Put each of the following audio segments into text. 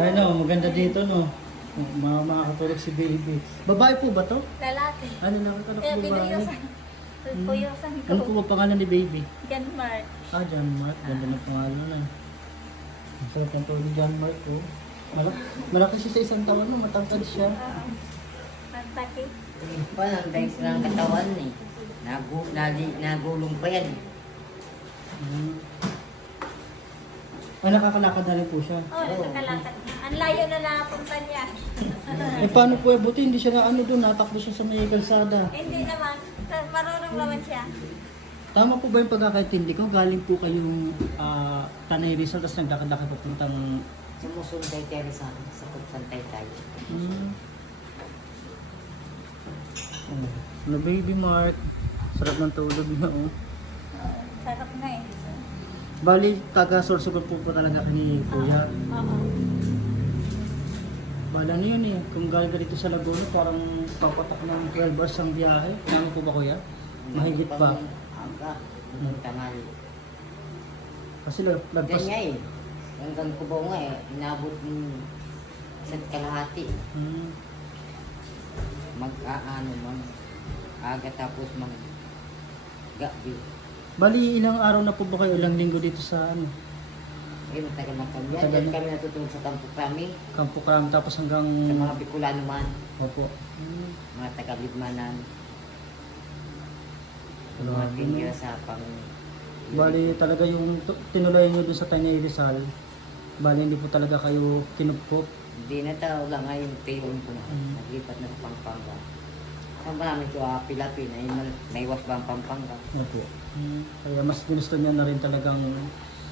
Ay no, maganda dito no. Makakatulog si baby. Babae po ba to? Lalaki. Ano nakakala Kaya ko babae? pinuyosan. Puyosan ko. Ano po ba pangalan ni baby? Gan Mark. Ah, John Mark. Ganda ng pangalan na. Ang sarap ng tulog ni John Mark oh. Malaki siya sa isang taon no, matangkad siya. Ang takit. Parang dahil silang katawan eh. Nagulong pa yan. Hmm. Ah, nakakalakad na rin po siya. Oh, nakakalakad niya. Ang layo na napunta niya. Eh paano po eh, buti hindi siya na ano doon, natakbo siya sa may kalsada. Hindi naman. Marunong naman siya. Tama po ba yung pagkakaintindi ko? Galing po kayong Tanay Rizal, tapos nagdakad-dakad papuntang... Sumusuntay tayo sa kutsantay tayo. Oh. Ano baby Mark? Sarap ng tulog niya oh. Sarap na eh. Bali, taga-Sorsogon po talaga ni Kuya. Oo. Bala na yun eh. Kung galing ka dito sa Laguna, parang papatak ng 12 hours ang biyahe. Kailangan po ba Kuya? Mahigit pa. Aga, hanggang tangali. Kasi lagpas... Ganyan eh. Hanggang kubaw nga eh. Inabot ng isa't kalahati. Hmm. Aga tapos gabi. Bali, ilang araw na po ba kayo? Ilang linggo dito sa ano? Eh, matagal na kami. Matagal Diyan na. kami natutulog sa Tampo kami. Kampo Karam tapos hanggang... Sa mga Bicolano man. Opo. Mga taga-Libmanan. Grabe, Mga no? tingira sa pang... Bali, talaga yung tinuloy nyo dun sa Tanay Rizal. Bali, hindi po talaga kayo kinupkop. Hindi na tao lang ngayon tayon ko na. Naglipat na sa Pampanga. Saan ba namin ito Pilapin? Ay naiwas ba ang Pampanga? Opo. Kaya mas ginusto niya na rin talagang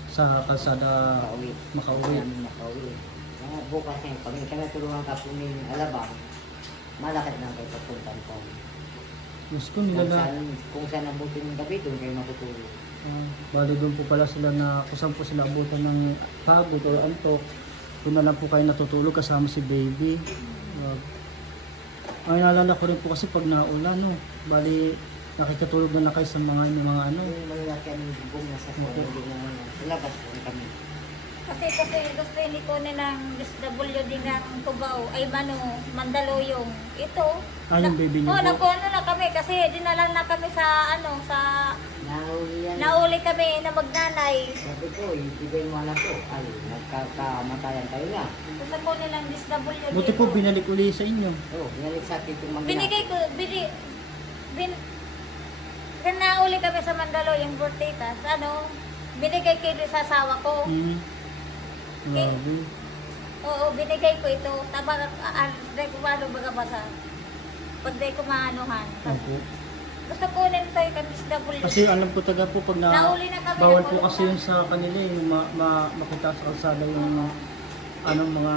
sa kalsada Makauwi. makauwi. Namin makauwi. Kaya bukas ngayon, pag kami tulungan ka po ng Alabang, malakit na kayo papuntan ko. Gusto ko nila na... Kung saan nabuti ng gabi, doon kayo matutulog. Bali, doon po pala sila na kung saan po sila abutan ng pagod o antok. Doon na lang po kayo natutulog kasama si baby. Ay, naalala ko rin po kasi pag naulan, no? Bali, nakikatulog na kayo sa mga ano. Yung malalaki ang bubong na sa Okay. hindi na labas po kami. Kasi gusto ni Kunin ng SWD ng Cubao, ay Mandaluyong. Ito. Yung baby niyo Oh, po. napuano na kami kasi dinala na kami sa Nahuli yan. nauli kami na magnanay. Sabi ko, ibigay mo na to. Ay, nagkakamatayan tayo nga. Gusto ko nilang SWD. Buti po binalik uli sa inyo. Oo, binalik sa atin itong mga Binigay ko, nauli kami sa Mandaluyong Bortitas. Binigay ko ito sa asawa ko. Grabe. Oo, binigay ko ito. Tabang, ano baga basa. Pag di ko maanuhan. Opo. Gusto ko nito yung SWD. Kasi alam ko taga po pag Nauli na kami. bawal po nakulong kasi na. yun sa kanila yung makita sa kalsada yung mga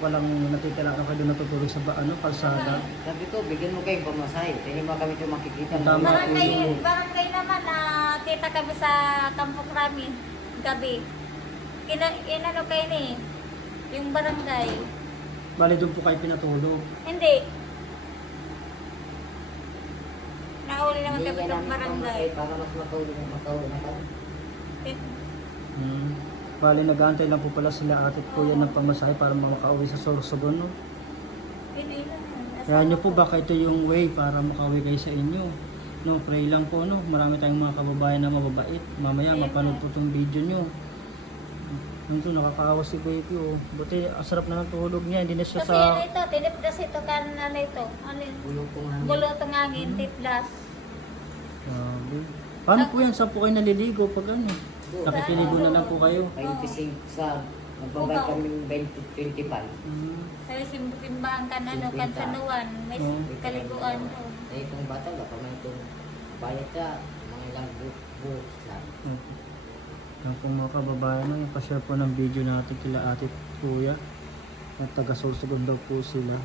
walang natitira ka doon natutulog sa kalsada. Sabi ko, bigyan mo kayo pamasahe. Hindi mo kami ito makikita. Tama. Barangay naman na kita kami sa Campo Crami gabi. Inano kayo ni yung barangay. Bali doon po kayo pinatulog. Hindi. Nauli naman Hindi kami yan sa namin barangay. pamasahe para mas matulog na kami. Bali nag-aantay lang po pala sila ate at kuya ng pamasahe para makauwi sa Sorsogon, no? Hindi na. Kaya nyo po baka ito yung way para makauwi kayo sa inyo. No, pray lang po, no? Marami tayong mga kababayan na mababait. Mamaya mapanood po itong video nyo. Nito, nakakaawa si baby, oh. Buti, asarap na ng tulog niya. Hindi na siya Kasi sa... ito, tinipdas ito kan ito. Ano yun? Bulutong hangin. Bulutong hangin, tipdas. Grabe. Paano po yan? Saan po kayo naliligo pag ano? Nakikiligo na lang po kayo. 26 sa magbabay kami 2025. Sabi simbahan kan kan Sanuan, may Oo. kaliguan to. Eh, itong bata, baka may itong bayad ka, mga ilang buhok lang. Yan po mga kababayan, no? Yung pa-share po ng video natin kila ate at kuya. At taga-Sorsogon daw po sila.